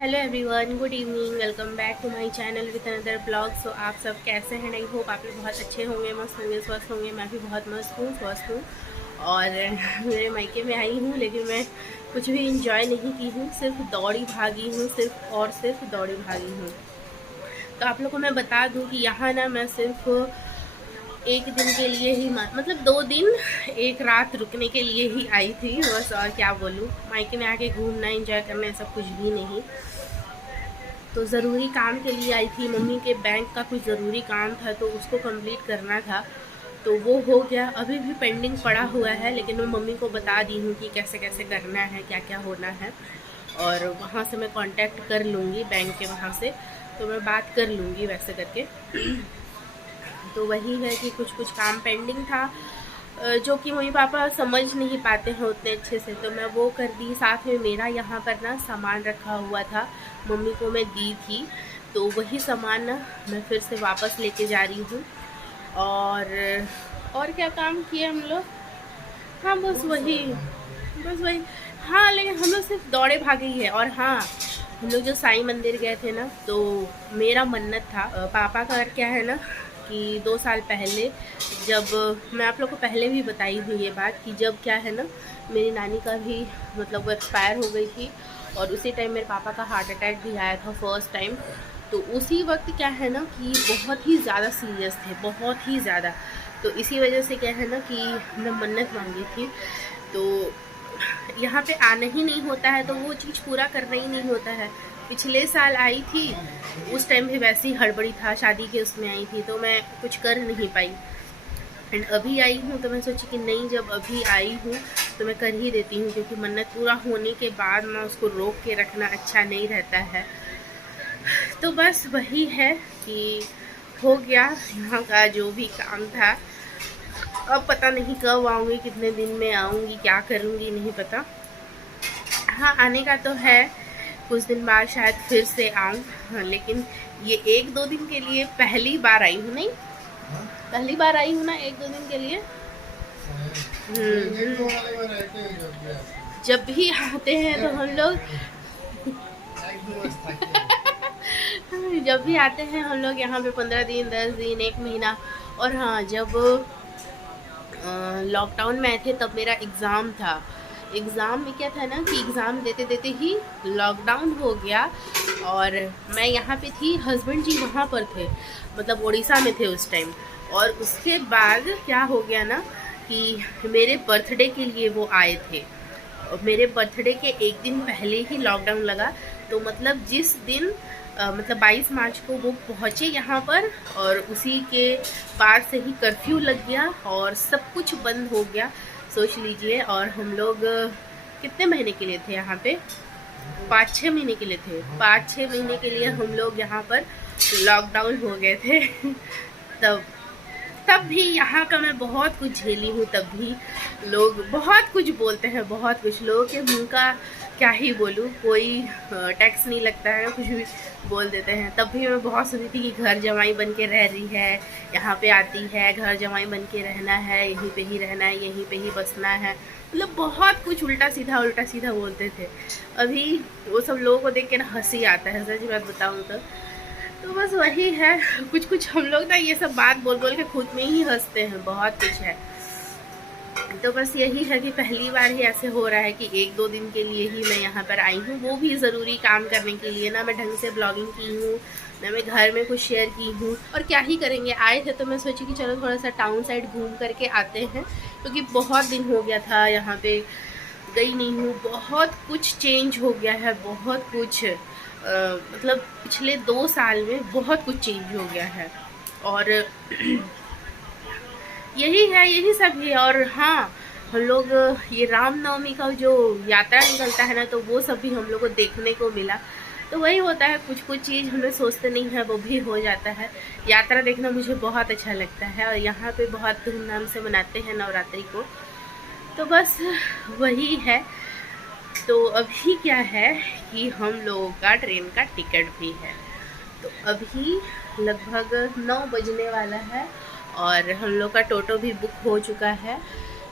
Hello everyone, good evening. Welcome back to my channel with another blog. So आप सब कैसे हैं? I hope आप लोग बहुत अच्छे होंगे, मस्त होंगे, स्वस्थ होंगे। मैं भी बहुत मस्त हूँ, स्वस्थ हूँ। और मेरे मायके में आई हूँ, लेकिन मैं कुछ भी इंजॉय नहीं की हूँ, सिर्फ दौड़ी भागी हूँ, सिर्फ और सिर्फ दौड़ी भागी हूँ। तो आप लोग को मैं बता दूँ कि यहाँ ना मैं सिर्फ एक दिन के लिए ही मतलब 2 दिन 1 रात रुकने के लिए ही आई थी बस। और क्या बोलूँ, मायके में आके घूमना, एंजॉय करना, ऐसा कुछ भी नहीं। तो ज़रूरी काम के लिए आई थी। मम्मी के बैंक का कुछ ज़रूरी काम था, तो उसको कंप्लीट करना था। तो वो हो गया, अभी भी पेंडिंग पड़ा हुआ है, लेकिन मैं मम्मी को बता दी हूँ कि कैसे कैसे करना है, क्या क्या होना है। और वहाँ से मैं कांटेक्ट कर लूँगी, बैंक के वहाँ से तो मैं बात कर लूँगी वैसे करके। तो वही है कि कुछ कुछ काम पेंडिंग था, जो कि मम्मी पापा समझ नहीं पाते हैं उतने अच्छे से, तो मैं वो कर दी। साथ में मेरा यहाँ पर ना सामान रखा हुआ था, मम्मी को मैं दी थी, तो वही सामान ना मैं फिर से वापस लेके जा रही हूँ। और क्या काम किए हम लोग? हाँ, बस वही। हाँ, लेकिन हम लोग सिर्फ दौड़े भागे ही है। और हाँ, हम लोग जो साईं मंदिर गए थे ना, तो मेरा मन्नत था, पापा का क्या है ना कि 2 साल पहले, जब मैं आप लोग को पहले भी बताई हुई ये बात कि जब क्या है ना, मेरी नानी का भी मतलब वो एक्सपायर हो गई थी, और उसी टाइम मेरे पापा का हार्ट अटैक भी आया था फर्स्ट टाइम। तो उसी वक्त क्या है ना कि बहुत ही ज़्यादा सीरियस थे, बहुत ही ज़्यादा। तो इसी वजह से क्या है ना कि मैं मन्नत मांगी थी। तो यहाँ पे आना ही नहीं होता है, तो वो चीज़ पूरा करना ही नहीं होता है। पिछले साल आई थी, उस टाइम भी वैसे ही हड़बड़ी था, शादी के उसमें आई थी, तो मैं कुछ कर नहीं पाई। एंड अभी आई हूँ तो मैं सोची कि नहीं, जब अभी आई हूँ तो मैं कर ही देती हूँ, क्योंकि मन्नत पूरा होने के बाद मैं उसको रोक के रखना अच्छा नहीं रहता है। तो बस वही है कि हो गया यहाँ का जो भी काम था। अब पता नहीं कब आऊँगी, कितने दिन में आऊँगी, क्या करूँगी नहीं पता। हाँ, आने का तो है, कुछ दिन बाद शायद फिर से आऊँ। हाँ, लेकिन ये 1-2 दिन के लिए पहली बार आई हूँ। नहीं, पहली बार आई हूँ ना 1-2 दिन के लिए। जब भी आते हैं तो हम लोग जब भी आते हैं हम लोग यहाँ पे 15 दिन, 10 दिन, 1 महीना। और हाँ, जब लॉकडाउन में आए थे तब मेरा एग्ज़ाम था। एग्ज़ाम में क्या था ना कि एग्ज़ाम देते देते ही लॉकडाउन हो गया, और मैं यहाँ पे थी, हस्बैंड जी वहाँ पर थे, मतलब उड़ीसा में थे उस टाइम। और उसके बाद क्या हो गया ना कि मेरे बर्थडे के लिए वो आए थे, और मेरे बर्थडे के एक दिन पहले ही लॉकडाउन लगा। तो मतलब जिस दिन मतलब 22 मार्च को वो पहुँचे यहाँ पर, और उसी के बाद से ही कर्फ्यू लग गया और सब कुछ बंद हो गया, सोच लीजिए। और हम लोग कितने महीने के लिए थे यहाँ पे? 5-6 महीने के लिए थे। 5-6 महीने के लिए हम लोग यहाँ पर लॉकडाउन हो गए थे। तब तब भी यहाँ का मैं बहुत कुछ झेली हूँ। तब भी लोग बहुत कुछ बोलते हैं, बहुत कुछ, लोगों के मुंह का क्या ही बोलूँ, कोई टैक्स नहीं लगता है, कुछ भी बोल देते हैं। तब भी मैं बहुत सुनी थी कि घर जमाई बन के रह रही है, यहाँ पे आती है, घर जमाई बन के रहना है, यहीं पे ही रहना है, यहीं पे ही बसना है, मतलब बहुत कुछ उल्टा सीधा बोलते थे। अभी वो सब लोगों को देख के ना हंसी आता है, सच बात बताऊँ तो बस वही है। कुछ कुछ हम लोग ना ये सब बात बोल बोल के खुद में ही हंसते हैं, बहुत कुछ है। तो बस यही है कि पहली बार ही ऐसे हो रहा है कि 1-2 दिन के लिए ही मैं यहाँ पर आई हूँ, वो भी ज़रूरी काम करने के लिए। ना मैं ढंग से ब्लॉगिंग की हूँ, ना मैं घर में कुछ शेयर की हूँ। और क्या ही करेंगे, आए थे तो मैं सोची कि चलो थोड़ा सा टाउन साइड घूम करके आते हैं, क्योंकि बहुत दिन हो गया था यहाँ पे गई नहीं हूँ। बहुत कुछ चेंज हो गया है, बहुत कुछ मतलब पिछले 2 साल में बहुत कुछ चेंज हो गया है। और यही है, यही सब है। और हाँ, हम लोग ये रामनवमी का जो यात्रा निकलता है ना, तो वो सब भी हम लोग को देखने को मिला। तो वही होता है, कुछ कुछ चीज़ हम लोग सोचते नहीं है, वो भी हो जाता है। यात्रा देखना मुझे बहुत अच्छा लगता है, और यहाँ पे बहुत धूमधाम से मनाते हैं नवरात्रि को। तो बस वही है। तो अभी क्या है कि हम लोगों का ट्रेन का टिकट भी है। तो अभी लगभग 9 बजने वाला है, और हम लोग का टोटो भी बुक हो चुका है,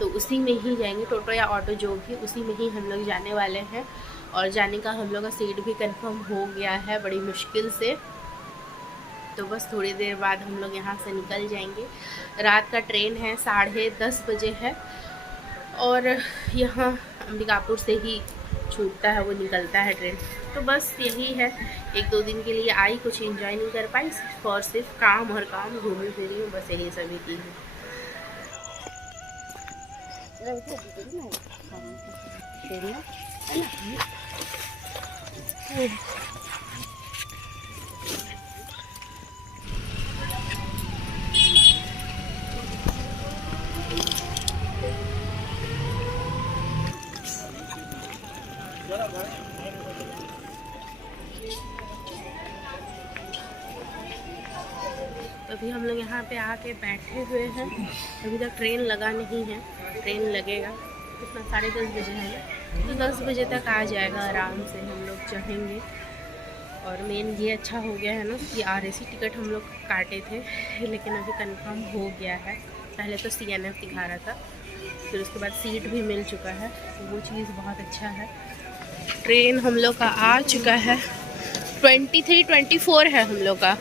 तो उसी में ही जाएंगे, टोटो या ऑटो जो भी, उसी में ही हम लोग जाने वाले हैं। और जाने का हम लोग का सीट भी कंफर्म हो गया है बड़ी मुश्किल से। तो बस थोड़ी देर बाद हम लोग यहाँ से निकल जाएंगे। रात का ट्रेन है 10:30 बजे है और यहाँ अंबिकापुर से ही छूटता है, वो निकलता है ट्रेन। तो बस यही है, 1-2 दिन के लिए आई, कुछ एंजॉय नहीं कर पाई, सिर्फ काम और काम, घूमी फिरी हूँ, बस यही सभी की है। अभी हम लोग यहाँ पे आके बैठे हुए हैं, अभी तक ट्रेन लगा नहीं है। ट्रेन लगेगा कितना, 10:30 बजे है ना, तो 10 बजे तक आ जाएगा आराम से, हम लोग चढ़ेंगे। और मेन ये अच्छा हो गया है ना कि RAC टिकट हम लोग काटे थे, लेकिन अभी कंफर्म हो गया है। पहले तो CNF दिखा रहा था, फिर उसके बाद सीट भी मिल चुका है, तो वो चीज़ बहुत अच्छा है। ट्रेन हम लोग का आ चुका है, 23-24 है हम लोग का।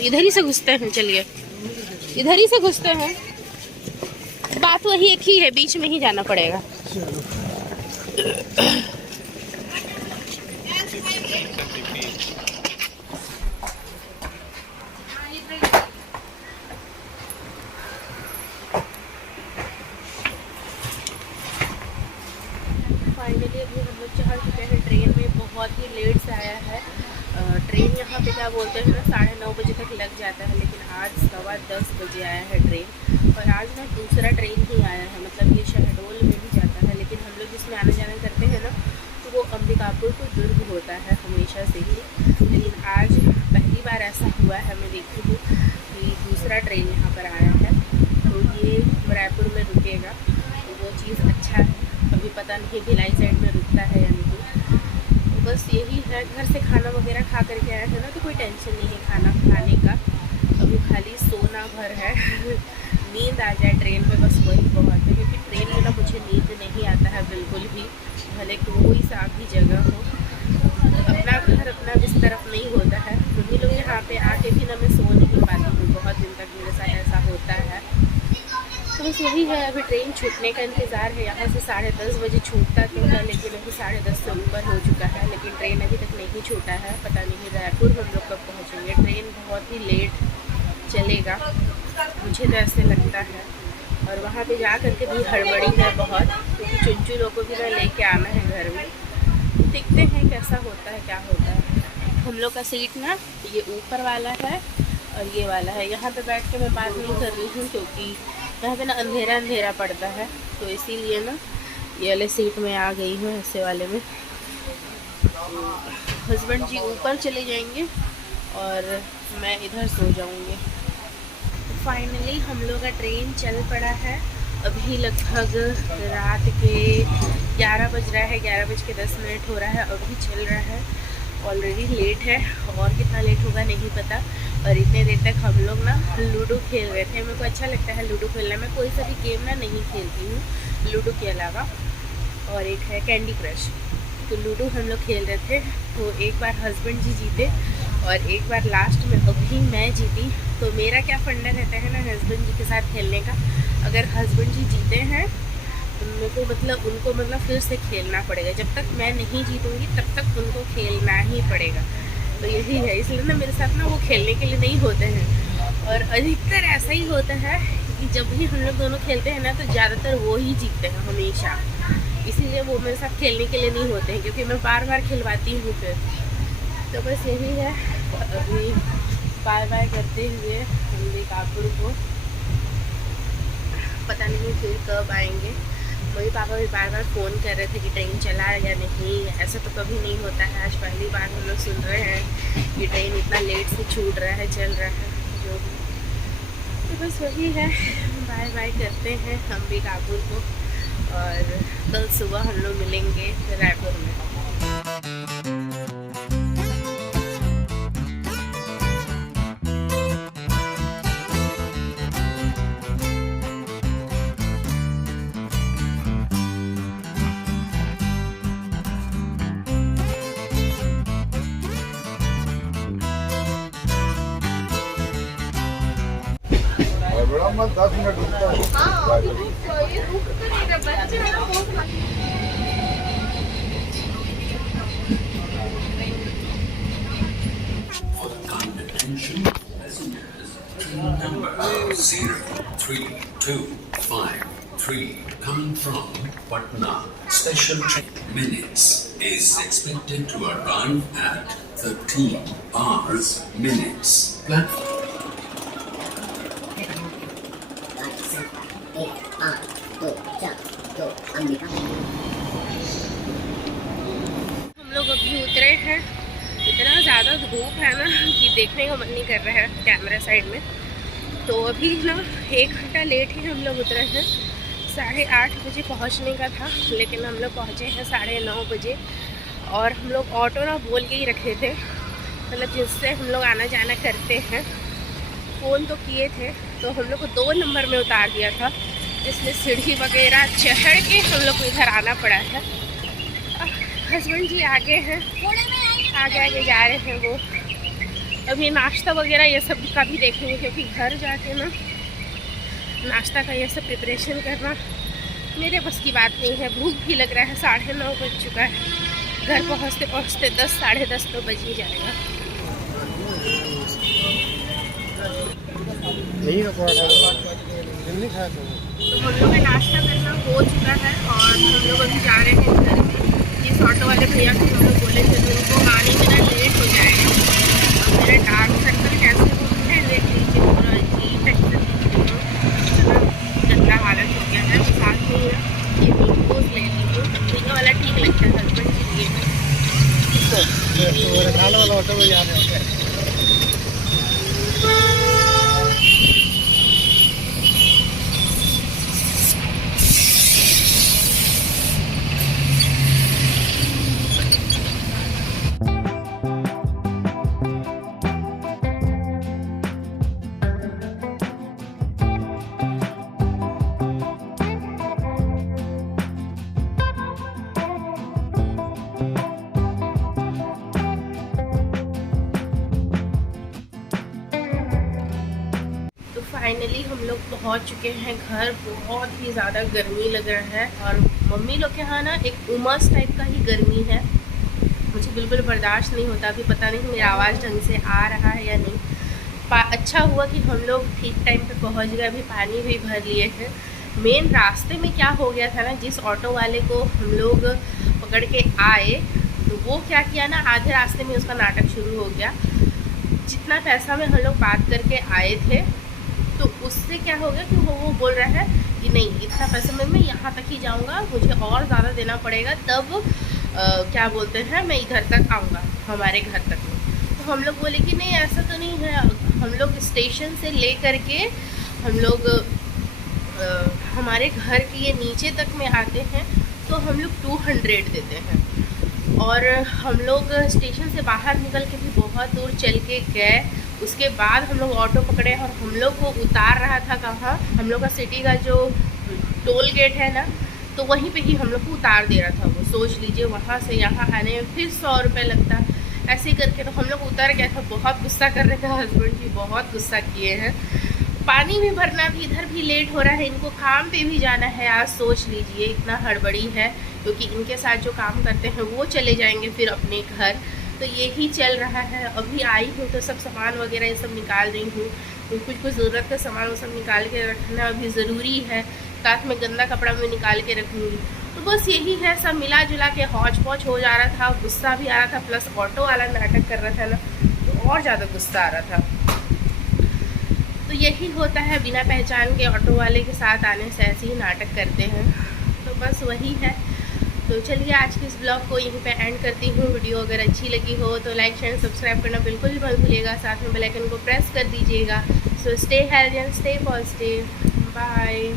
इधर ही से घुसते हैं, चलिए इधर ही से घुसते हैं। बात वही एक ही है, बीच में ही जाना पड़ेगा। फाइनली अभी हम लोग चढ़ चुके हैं ट्रेन में, बहुत ही लेट से आया है। ट्रेन यहाँ पे क्या बोलते हैं ना 9:30 बजे तक लग जाता है, लेकिन आज 10:15 बजे आया है ट्रेन। और आज ना दूसरा ट्रेन ही आया है, मतलब ये शहडोल में भी जाता है, लेकिन हम लोग जिसमें आने जाना करते हैं ना तो वो अंबिकापुर को दुर्ग होता है हमेशा से ही। लेकिन आज पहली बार ऐसा हुआ है, मैं देखी हूँ कि दूसरा ट्रेन यहाँ पर आया है, तो ये रायपुर में रुकेगा, तो वो चीज़ अच्छा है। अभी पता नहीं भिलाई साइड में रुकता है या नहीं। तो बस यही है, घर से खाना वगैरह खा करके आया है ना, तो कोई टेंशन नहीं है खाना खाने का। अभी खाली सोना भर है नींद आ जाए ट्रेन में, बस वही बहुत है, क्योंकि ट्रेन में ना मुझे नींद नहीं आता है बिल्कुल भी, भले कोई सा भी जगह हो। अपना घर अपना बिस्तर अपना ही होता है, उन्हीं लोग यहाँ पे आके भी ना मैं सो नहीं पाती हूँ, बहुत दिन तक मेरे साथ ऐसा होता है। तो बस यही है, अभी ट्रेन छूटने का इंतज़ार है। यहाँ से 10:30 बजे छूटता तो है, लेकिन अभी 10:30 से ऊपर हो चुका है, लेकिन ट्रेन अभी तक नहीं छूटा है। पता नहीं रायपुर हम लोग कब पहुँचेंगे, ट्रेन बहुत ही लेट चलेगा मुझे तो ऐसे लगता है। और वहाँ पे जा कर के भी हड़बड़ी है बहुत, क्योंकि चुनचू लोग को भी ना लेके आना है घर में। देखते हैं कैसा होता है, क्या होता है। हम लोग का सीट ना ये ऊपर वाला है और ये वाला है। यहाँ पे बैठ के मैं बात नहीं कर रही हूँ, क्योंकि यहाँ पे ना अंधेरा अंधेरा पड़ता है, तो इसीलिए ना ये वाले सीट में आ गई हूँ, ऐसे वाले में। हस्बैंड जी ऊपर चले जाएंगे और मैं इधर सो जाऊँगी। फाइनली हम लोग का ट्रेन चल पड़ा है। अभी लगभग रात के 11 बज रहा है, 11:10 हो रहा है, अभी चल रहा है। ऑलरेडी लेट है, और कितना लेट होगा नहीं पता। और इतने देर तक हम लोग ना लूडो खेल रहे थे। मेरे को अच्छा लगता है लूडो खेलना, मैं कोई सा भी गेम ना नहीं खेलती हूँ लूडो के अलावा। और एक है कैंडी क्रश, तो लूडो हम लोग खेल रहे थे। तो एक बार हस्बैंड जी जीते और एक बार लास्ट में अभी मैं जीती। तो मेरा क्या फंडा रहता है ना हस्बैंड जी के साथ खेलने का, अगर हस्बैंड जी जीते हैं तो मेरे को मतलब उनको मतलब फिर से खेलना पड़ेगा। जब तक मैं नहीं जीतूँगी तब तक उनको खेलना ही पड़ेगा। तो यही है, इसलिए ना मेरे साथ ना वो खेलने के लिए नहीं होते हैं। और अधिकतर ऐसा ही होता है कि जब भी हम लोग दोनों खेलते हैं ना तो ज़्यादातर वो ही जीतते हैं हमेशा। इसीलिए वो मेरे साथ खेलने के लिए नहीं होते हैं, क्योंकि मैं बार बार खिलवाती हूँ फिर। तो बस यही है, अभी बाय बाय करते हुए अंबिकापुर को, पता नहीं फिर कब आएंगे। वही पापा भी बार बार फ़ोन कर रहे थे कि ट्रेन चला है या नहीं। ऐसा तो कभी नहीं होता है, आज पहली बार हम लोग सुन रहे हैं कि ट्रेन इतना लेट से छूट रहा है, चल रहा है जो भी। तो बस वही है, बाय बाय करते हैं अंबिकापुर को, और कल सुबह हम लोग मिलेंगे रायपुर में। 10 मिनट रुकता है। For kind attention, passengers, train number 03253 coming from Patna, special train minutes is expected to arrive at 13 hours minutes. Platform. हम लोग अभी उतरे हैं। इतना ज़्यादा धूप है ना कि देखने का मन नहीं कर रहा है कैमरा साइड में। तो अभी ना 1 घंटा लेट ही हम लोग उतरे हैं। 8:30 बजे पहुंचने का था, लेकिन हम लोग पहुंचे हैं 9:30 बजे। और हम लोग ऑटो ना बोल के ही रखे थे, मतलब जिससे हम लोग आना जाना करते हैं। फ़ोन तो किए थे, तो हम लोग को 2 नंबर में उतार दिया था, इसलिए सीढ़ी वगैरह चढ़ के हम लोग को इधर आना पड़ा है। हस्बैंड जी आगे हैं, आगे आगे जा रहे हैं वो। अभी नाश्ता वगैरह ये सब का भी देखेंगे, क्योंकि घर जाके ना नाश्ता का ये सब प्रिपरेशन करना मेरे बस की बात नहीं है। भूख भी लग रहा है, 9:30 बज चुका है। घर पहुँचते पहुँचते 10 साढ़े 10 तो बज ही जाएगा। तो हम लोग का नाश्ता करना हो चुका है और हम लोग अभी जा रहे हैं घर में। जिस ऑटो वाले भैया को हम लोग बोले थे, तो उनको आने में ना लेट हो जाएगा। और मेरा डार्क सर्कल कैसे हो है देख लीजिए, पूरा अजीब टेक्सचर गंदा हालत हो गया है। साथ में ये मीटोज ले लीजिए, मीठा वाला ठीक लगता है हस्बैंड जी लिए हैं। फाइनली हम लोग पहुंच चुके हैं घर। बहुत ही ज़्यादा गर्मी लग रहा है और मम्मी लोग के यहाँ ना एक उमस टाइप का ही गर्मी है, मुझे बिल्कुल बर्दाश्त नहीं होता। अभी पता नहीं मेरा आवाज़ ढंग से आ रहा है या नहीं। अच्छा हुआ कि हम लोग ठीक टाइम पे पहुंच गए, अभी पानी भी भर लिए हैं। मेन रास्ते में क्या हो गया था ना, जिस ऑटो वाले को हम लोग पकड़ के आए, तो वो क्या किया ना, आधे रास्ते में उसका नाटक शुरू हो गया। जितना पैसा में हम लोग बात करके आए थे, तो उससे क्या हो गया कि वो बोल रहा है कि नहीं, इतना पैसा में मैं यहाँ तक ही जाऊँगा, मुझे और ज़्यादा देना पड़ेगा, तब क्या बोलते हैं मैं इधर तक आऊँगा, हमारे घर तक में। तो हम लोग बोले कि नहीं, ऐसा तो नहीं है। हम लोग स्टेशन से ले करके हम लोग हमारे घर के ये नीचे तक में आते हैं, तो हम लोग 200 देते हैं। और हम लोग स्टेशन से बाहर निकल के भी बहुत दूर चल के गए। उसके बाद हम लोग ऑटो पकड़े और हम लोग को उतार रहा था कहाँ, हम लोग का सिटी का जो टोल गेट है ना, तो वहीं पे ही हम लोग को उतार दे रहा था वो। सोच लीजिए, वहाँ से यहाँ आने में फिर 100 रुपये लगता। ऐसे ही करके तो हम लोग उतर गया था। बहुत गुस्सा कर रहे थे हस्बैंड जी, बहुत गुस्सा किए हैं। पानी भी भरना भी इधर भी लेट हो रहा है, इनको काम पे भी जाना है आज। सोच लीजिए, इतना हड़बड़ी है, क्योंकि इनके साथ जो काम करते हैं वो चले जाएंगे फिर अपने घर। तो यही चल रहा है। अभी आई हूँ तो सब सामान वगैरह ये सब निकाल रही हूँ। तो कुछ ज़रूरत का सामान वो सब निकाल के रखना अभी ज़रूरी है। साथ में गंदा कपड़ा मैं निकाल के रखूँगी। तो बस यही है, सब मिला जुला के हौच पौच हो जा रहा था। गुस्सा भी आ रहा था, प्लस ऑटो वाला नाटक कर रहा था ना, तो और ज़्यादा गुस्सा आ रहा था। तो यही होता है, बिना पहचान के ऑटो वाले के साथ आने से ऐसे ही नाटक करते हैं। तो बस वही है। तो चलिए आज के इस ब्लॉग को यहीं पे एंड करती हूँ। वीडियो अगर अच्छी लगी हो तो लाइक शेयर सब्सक्राइब करना बिल्कुल भी मत भूलिएगा। साथ में बेल आइकन को प्रेस कर दीजिएगा। So stay healthy and stay positive. Bye.